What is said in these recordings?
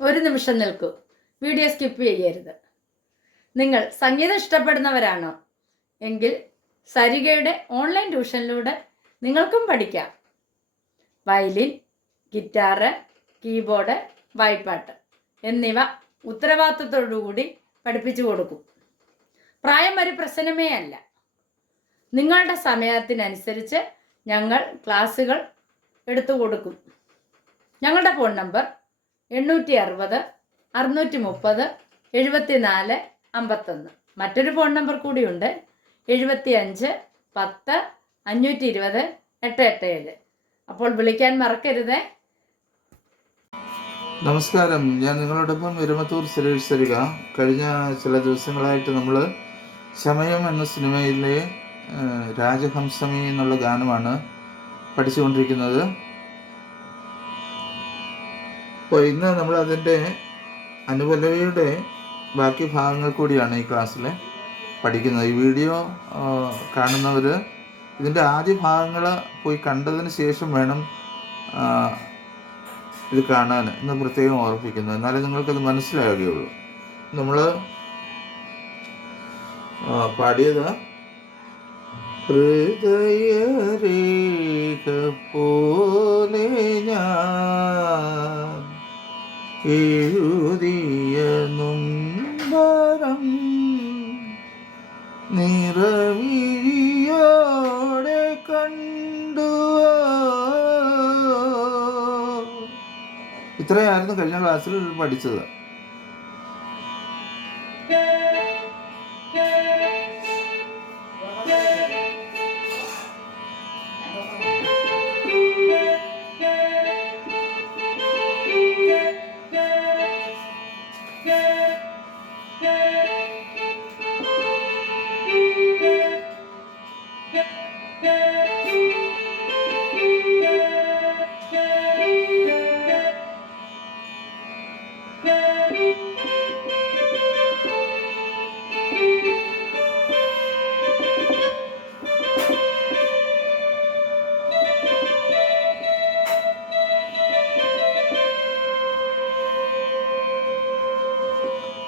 ഒരു നിമിഷം നിൽക്കൂ. വീഡിയോ സ്കിപ്പ് ചെയ്യരുത്. നിങ്ങൾ സംഗീതം ഇഷ്ടപ്പെടുന്നവരാണോ? എങ്കിൽ സരികയുടെ ഓൺലൈൻ ട്യൂഷനിലൂടെ നിങ്ങൾക്കും പഠിക്കാം. വയലിൻ ഗിറ്റാറ് കീബോർഡ് വായ്പാട്ട് എന്നിവ ഉത്തരവാദിത്തത്തോടുകൂടി പഠിപ്പിച്ചു കൊടുക്കും. പ്രായം ഒരു പ്രശ്നമേ അല്ല. നിങ്ങളുടെ സമയത്തിനനുസരിച്ച് ഞങ്ങൾ ക്ലാസ്സുകൾ എടുത്തു കൊടുക്കും. ഞങ്ങളുടെ ഫോൺ നമ്പർ എണ്ണൂറ്റി അറുപത് അറുന്നൂറ്റി മുപ്പത് എഴുപത്തി നാല് അമ്പത്തൊന്ന്. മറ്റൊരു ഫോൺ നമ്പർ കൂടിയുണ്ട്. എഴുപത്തി അഞ്ച് പത്ത് അഞ്ഞൂറ്റി ഇരുപത് എട്ട് എട്ട് ഏഴ്. അപ്പോൾ വിളിക്കാൻ മറക്കരുതേ. നമസ്കാരം. ഞാൻ നിങ്ങളോടൊപ്പം വിരമത്തൂർ സുരേഷ് സരിക. കഴിഞ്ഞ ചില ദിവസങ്ങളായിട്ട് നമ്മൾ ശമയം എന്ന സിനിമയിലെ രാജഹംസമി എന്നുള്ള ഗാനമാണ് പഠിച്ചുകൊണ്ടിരിക്കുന്നത്. അപ്പോൾ ഇന്ന് നമ്മൾ അതിന്റെ അനുപല്ലവിയുടെ ബാക്കി ഭാഗങ്ങൾ കൂടിയാണ് ഈ ക്ലാസ്സിൽ പഠിക്കുന്നത്. ഈ വീഡിയോ കാണുന്നവർ ഇതിന്റെ ആദ്യ ഭാഗങ്ങൾ പോയി കണ്ടതിന് ശേഷം വേണം ഇത് കാണാൻ എന്ന് പ്രത്യേകം ഓർപ്പിക്കുന്നു. എന്നാലേ നിങ്ങൾക്കത് മനസ്സിലാകുകയുള്ളൂ നമ്മൾ പാടിയത് ഹൃദയരേഖ പോലെ ഞാൻ എഴുതിയ നുംബരം നിറവിഴിയോടെ കണ്ടു ഇത്രയായിരുന്നു കഴിഞ്ഞ ക്ലാസ്സിൽ പഠിച്ചത്.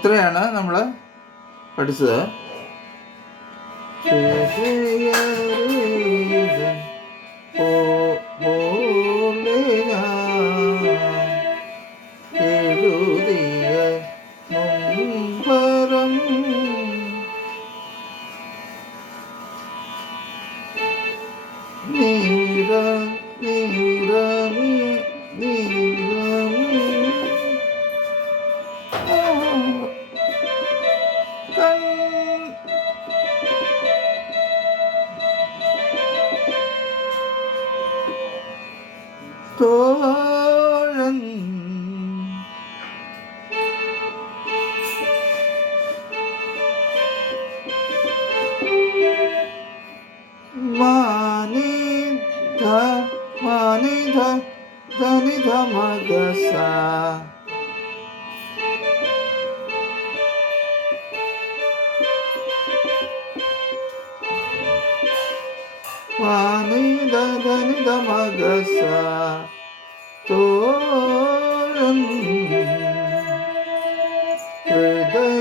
ഇത്രയാണ് നമ്മൾ പഠിച്ചത്. മാനിധ മാനിധ ധനിധ മഗസ മാനിധ ധനിധ മഗസ തോഴൻ ഹൃദയരേഖ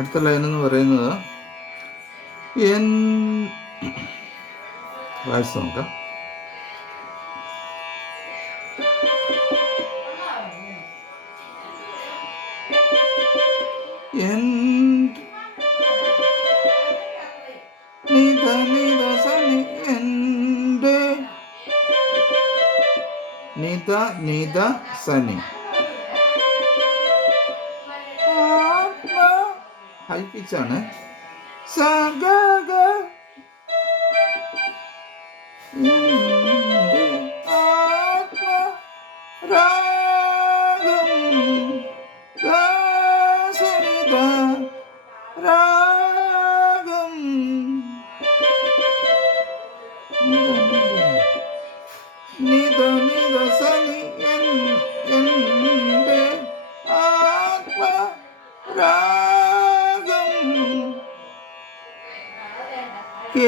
അടുത്ത ലൈൻ എന്ന് പറയുന്നത് എൻ വായിച്ചു നോക്കാം. എൻ നിത സനി നിധ നിധ സനി 하이 피잖아. 사가가 라금 가사리다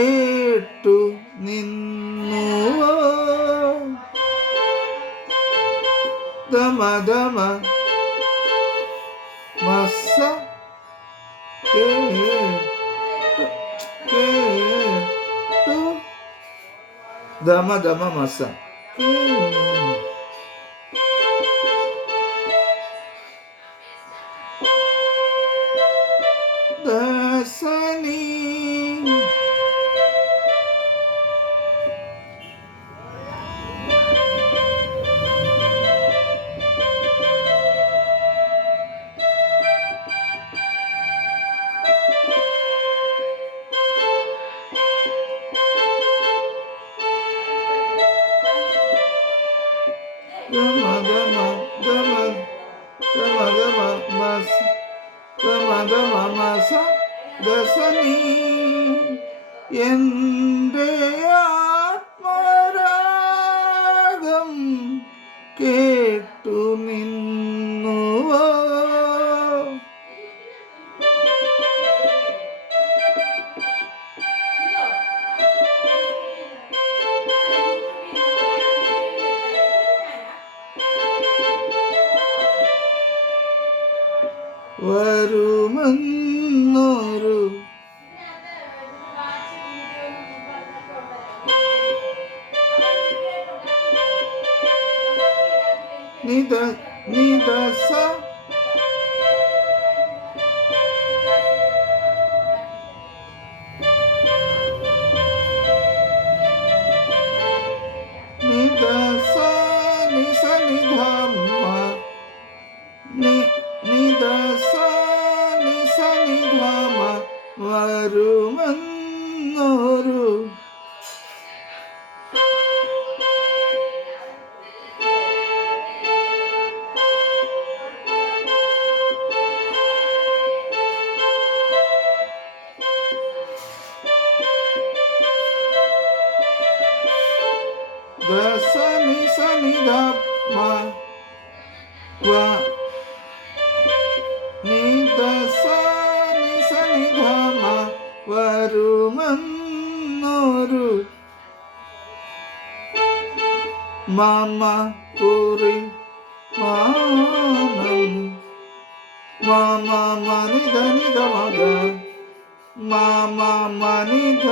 കേട്ടു നിന്നു ദമ ദമ. മസ കേട്ടു കേട്ടു. ദമ ദമ മസ ആത്മരാഗം കേട്ടു നിന്നു വരുമെന്നൊരു dança. നിധമ വരുമെന്നൊരു മമ കുറി മാനം മമ മനിധ നിധ മഗ മമ മനിധ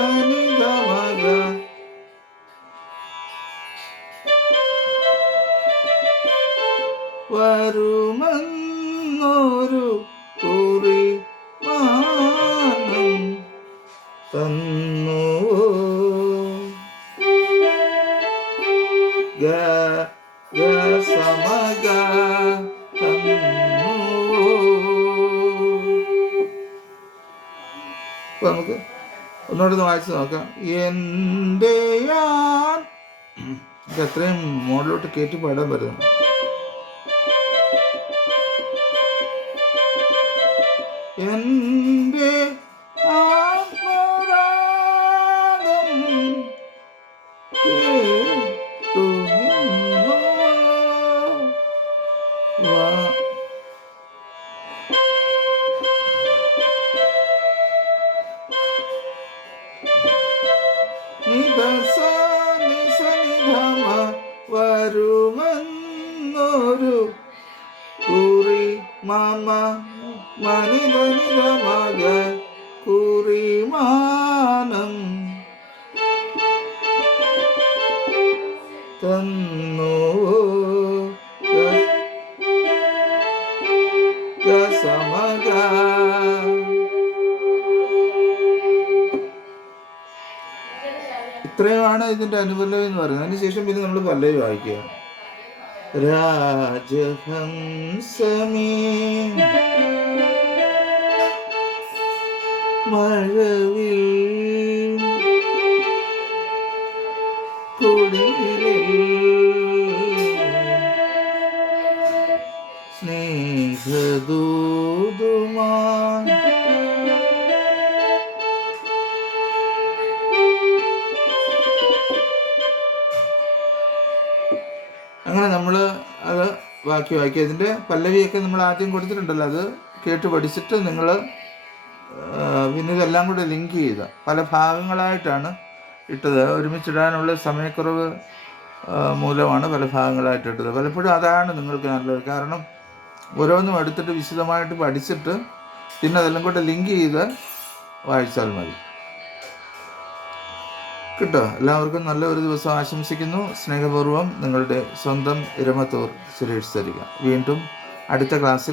വരുമെന്നൊരു കുറി മാനം തന്നു. ഗ ഗ നമുക്ക് ഒന്നുകൂടെ ഒന്ന് വായിച്ച് നോക്കാം. എന്റെ ഇതെത്രയും മുകളിലോട്ട് കയറ്റി പാടാൻ പറ്റുന്നു. എന്റെ ആത്മരാഗം കേട്ടു നിദസ നിസ നിധമ വരുമെന്നൊരു കുറി മമ മഗ കുറിമാനം തന്നു. സമഗ ഇത്രയുമാണ് ഇതിന്റെ അനുപല്ലവി എന്ന് പറയുന്നത്. അതിനുശേഷം പിന്നെ നമ്മൾ പല്ലവി വായിക്കുക. രാജഹംസമേ മഴവിൽ കുടിലിൽ സ്നേഹദൂതുമാ അങ്ങനെ നമ്മൾ അത് ബാക്കി വായിക്കുക. ഇതിന്റെ പല്ലവിയൊക്കെ നമ്മൾ ആദ്യം കൊടുത്തിട്ടുണ്ടല്ലോ. അത് കേട്ട് പഠിച്ചിട്ട് നിങ്ങൾ പിന്നെ ഇതെല്ലാം കൂടെ ലിങ്ക് ചെയ്ത. പല ഭാഗങ്ങളായിട്ടാണ് ഇട്ടത്. ഒരുമിച്ചിടാനുള്ള സമയക്കുറവ് മൂലമാണ് പല ഭാഗങ്ങളായിട്ട് ഇട്ടത്. പലപ്പോഴും അതാണ് നിങ്ങൾക്ക് നല്ലത്. കാരണം ഓരോന്നും എടുത്തിട്ട് വിശദമായിട്ട് പഠിച്ചിട്ട് പിന്നെ അതെല്ലാം കൂടെ ലിങ്ക് ചെയ്ത് വായിച്ചാൽ മതി. കിട്ടോ എല്ലാവർക്കും നല്ല ഒരു ദിവസം ആശംസിക്കുന്നു. സ്നേഹപൂർവം നിങ്ങളുടെ സ്വന്തം ഇരമത്തൂർ സുരേഷ് സരിക. വീണ്ടും അടുത്ത ക്ലാസ്സിൽ